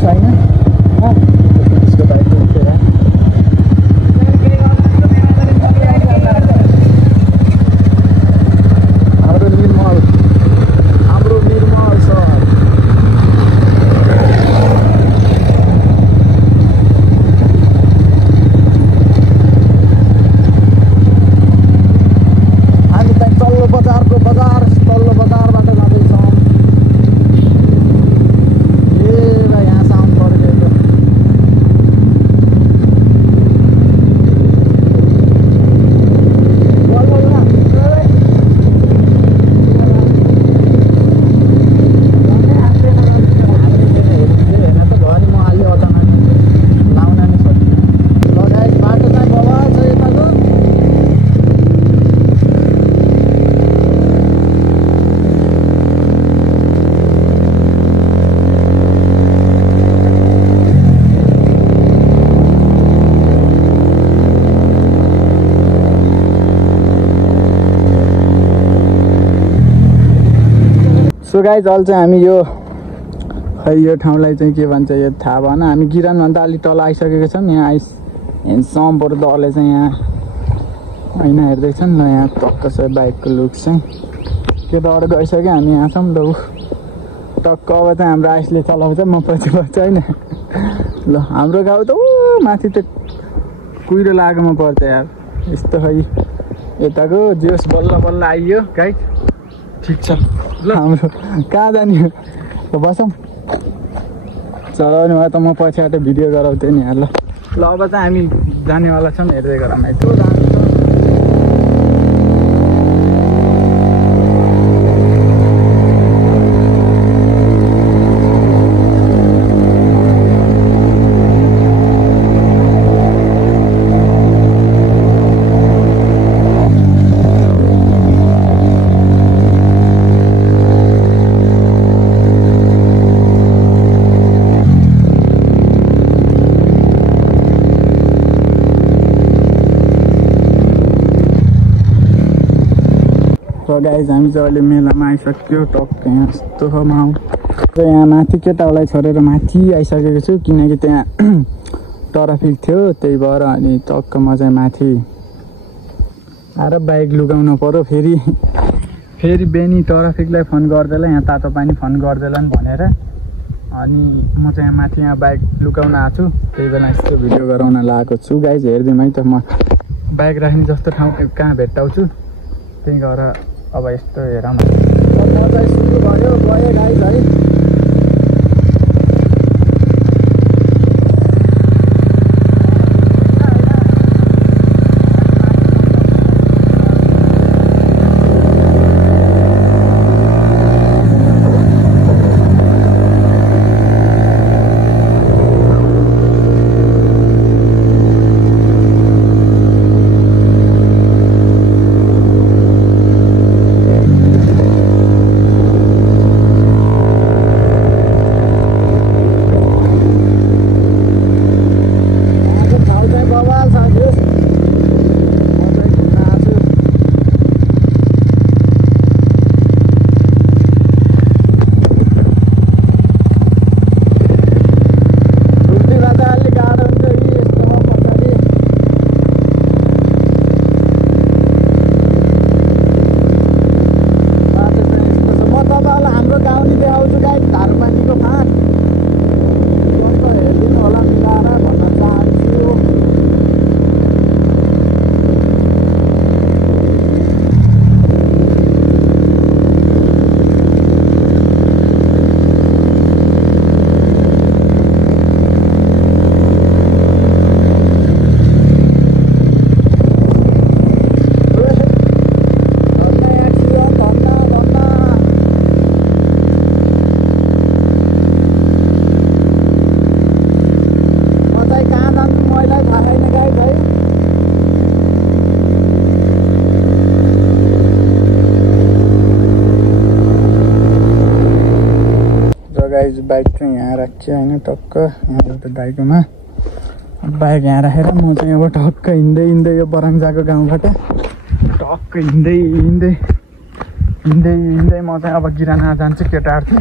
छैन त्यसको बाइक उठेर हाम्रो निर्मल सर हामी त तल्लो बजारबाट जाँदैछौँ। यहाँ साउन्ड परेको सो गाइज अहिले चाहिँ हामी यो ठाउँलाई चाहिँ के भन्छ यो थाहा भएन। हामी गिरानभन्दा अलिक तल आइसकेको छौँ। यहाँ हेर्छौँ बरु दरले चाहिँ यहाँ होइन हेर्दैछन् ल। यहाँ टक्क छ बाइकको लुक चाहिँ के दर गइसक्यो। हामी यहाँ छौँ ल। टक्क अब चाहिँ हाम्रो आइसले चलाउँछ म पछि होइन ल। हाम्रो गाउँ त माथि त कुहिरो लागेमा पर्छ यार यस्तो खै यताको जोस बल्ल आइयो गाइड ठिक छ ल। हाम्रो कहाँ जाने बसौँ चलाउने भए त म पछिबाट भिडियो गराउँथेँ नि यार ल। अब चाहिँ हामी जानेवाला छौँ हेर्दै गरौँ है। गाइज हामी चाहिँ अहिले मेलामा आइसक्यो। टक्क यहाँ यस्तो माहौल यहाँ माथि केटाहरूलाई छोडेर माथि आइसकेको छु किनकि त्यहाँ ट्राफिक थियो त्यही भएर। अनि टक्क म चाहिँ माथि आएर बाइक लुगाउनु पर्यो। फेरि बेनी ट्राफिकलाई फोन गर्दैला यहाँ तातो पानी फोन गर्दैला भनेर अनि म चाहिँ माथि यहाँ बाइक लुकाउन आएको छु। त्यही बेला यस्तो भिडियो गराउन लागेको छु गाइज। हेरिदिउँ है त म बाइक राख्ने जस्तो ठाउँ कहाँ भेट्टाउँछु त्यही गएर अब यस्तो हेरौँ मजा सुरु भयो गाइज है। गाइज बाइक चाहिँ यहाँ राख्यो होइन टक्क यहाँ एउटा बाइकमा बाइक यहाँ राखेर म चाहिँ अब टक्क हिँड्दै यो बरङ्जाको गाउँबाट टक्क हिँड्दै म चाहिँ अब गिराना जान्छु। केटाहरू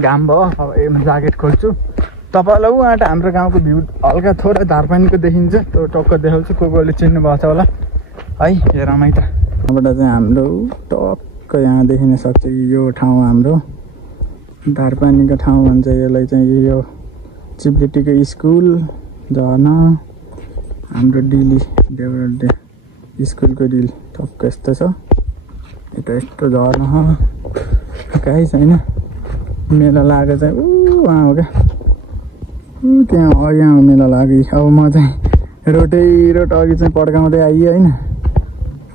घाम भयो अब ज्याकेट खोल्छु तपाईँलाई उहाँबाट हाम्रो गाउँको भ्यू हल्का थोरै धारपानीको देखिन्छ, त्यो टक्क देखाउँछु, कोहीले चिन्नु भएको छ होला है। हेरौँ है त। यहाँबाट चाहिँ हाम्रो टक्क यहाँ देखिन सक्छ यो ठाउँ हाम्रो धारपानीको ठाउँ भन्छ यसलाई चाहिँ। यो चिप्लिटीको स्कुल झर्ना हाम्रो डिली देउडे स्कुलको डिल टक्क यस्तो छ। यता यस्तो झर्ना हो कहीँ छैन। मेला लागेको चाहिँ उहाँ हो क्या, त्यहाँ यहाँ मेला लाग्यो। अब म चाहिँ रोटै रोड अघि चाहिँ पड्काउँदै आइयो होइन।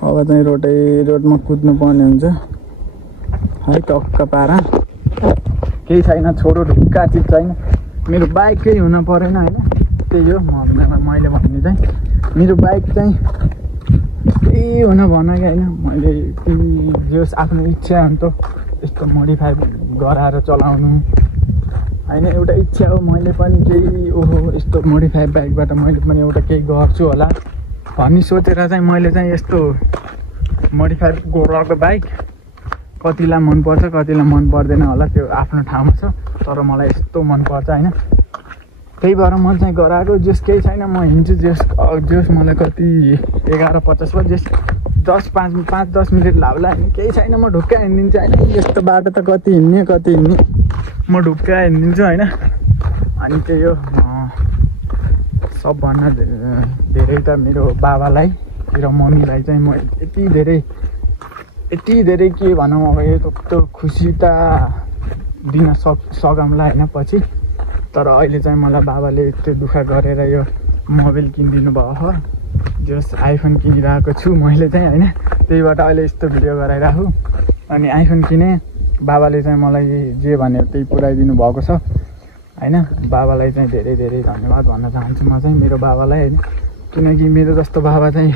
अब चाहिँ रोटै रोडमा कुद्नु पर्ने हुन्छ है। टक्क पारा केही छैन, छोडो ढुक्का चिज छैन। मेरो बाइक केही हुन परेन होइन। त्यही हो मैले भन्ने चाहिँ मेरो बाइक चाहिँ केही हुन भन कि होइन। मैले जस आफ्नो इच्छा अन्त यस्तो मोडिफाई गराएर चलाउनु होइन एउटा इच्छा हो। मैले पनि केही ओहो यस्तो मोडिफाई बाइकबाट मैले पनि एउटा केही गर्छु होला भन्ने सोचेर चाहिँ मैले चाहिँ यस्तो मोडिफाई गरेको बाइक कतिलाई मनपर्छ कतिलाई मन पर्दैन होला, त्यो आफ्नो ठाउँमा छ। तर मलाई यस्तो मनपर्छ होइन। त्यही भएर मैले चाहिँ गराएको। जस केही छैन म हिँड्छु। जस मलाई कति 11:50 वा जस 5-10 मिनट लाग्ला होइन। केही छैन म ढुक्का हिँडिदिन्छु होइन। यस्तो बाटो त कति हिँड्ने म ढुक्का हिँडिदिन्छु होइन। अनि त्यही हो सबभन्दा धेरै त मेरो बाबालाई र मम्मीलाई चाहिँ म यति धेरै के भनौँ अब त्यो खुसी त दिन सघाउँला होइन पछि। तर अहिले चाहिँ मलाई बाबाले त्यो दुःख गरेर यो मोबाइल किनिदिनु भयो हो। जस आइफोन किनिरहेको छु मैले चाहिँ होइन। त्यहीबाट अहिले यस्तो भिडियो गराइराखु। अनि आइफोन किने बाबाले चाहिँ मलाई जे भन्यो त्यही पुऱ्याइदिनु भएको छ होइन। बाबालाई चाहिँ धेरै धेरै धन्यवाद भन्न चाहन्छु म चाहिँ मेरो बाबालाई होइन। किनकि मेरो जस्तो बाबा चाहिँ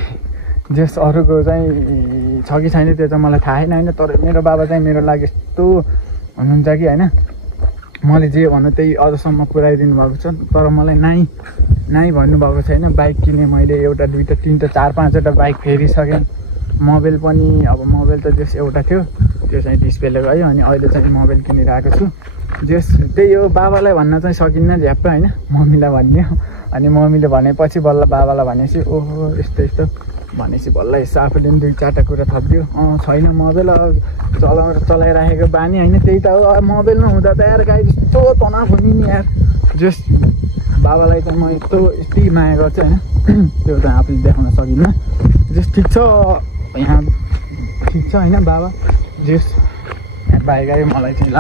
जस अरूको चाहिँ छ कि छैन त्यो चाहिँ मलाई थाहा छैन होइन। तर मेरो बाबा चाहिँ मेरो लागि यस्तो हुनुहुन्छ कि होइन। मैले जे भन्नु त्यही अझसम्म पुऱ्याइदिनु भएको छ। तर मलाई नाइ भन्नुभएको छैन। बाइक किने मैले एउटा 2 3 4 5वटा बाइक फेरिसकेँ। मोबाइल पनि अब मोबाइल त जस एउटा थियो त्यो चाहिँ डिस्प्ले गयो। अनि अहिले चाहिँ मोबाइल किनिरहेको छु। जस त्यही हो बाबालाई भन्न चाहिँ सकिन्न झ्याप्प होइन। मम्मीलाई भन्ने हो। अनि मम्मीले भनेपछि बल्ल बाबालाई भनेपछि ओहो यस्तो भनेपछि बल्ल यसो आफूले पनि 2-4टा कुरा थपिदियो। छैन मोबाइल चलाइराखेको बानी होइन। त्यही त हो मोबाइल नहुँदा त यार गाई यस्तो तनाव हुने नि यार। जस बाबालाई चाहिँ म यति माया गर्छु होइन। त्यो त आफूले देखाउन सकिन्न। जस ठिक छ यहाँ ठिक छ होइन बाबा। जस बाइक आयो मलाई चाहिँ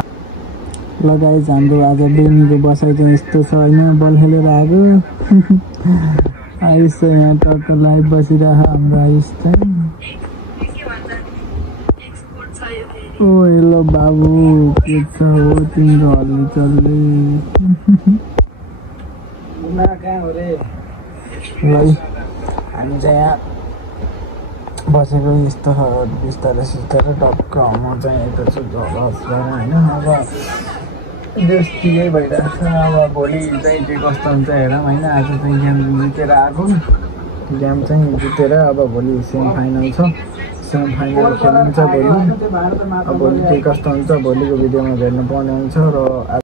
लगाइ हाम्रो आज बेनीको बसाइ चाहिँ यस्तो छ होइन। बल खेलेर आएको आयुष यहाँ टक्क लाइभ बसिरह हाम्रो आयुष चाहिँ। ओ हेलो बाबु के छ हो तिम्रो हल्ली चल्ली कहाँ हो रे। ल हामी चाहिँ यहाँ बसेको यस्तो बिस्तारै टक्क म चाहिँ यता छु होइन। अब जस ठिकै भइरहेको छ। अब भोलि चाहिँ के कस्तो हुन्छ हेरौँ होइन। आज चाहिँ गेम जितेर आएको। गेम चाहिँ जितेर अब भोलि सेमी फाइनल छ। सेमी फाइनल खेलिन्छ भोलि। अब भोलि के कस्तो हुन्छ भोलिको भिडियोमा हेर्नु पर्ने हुन्छ। र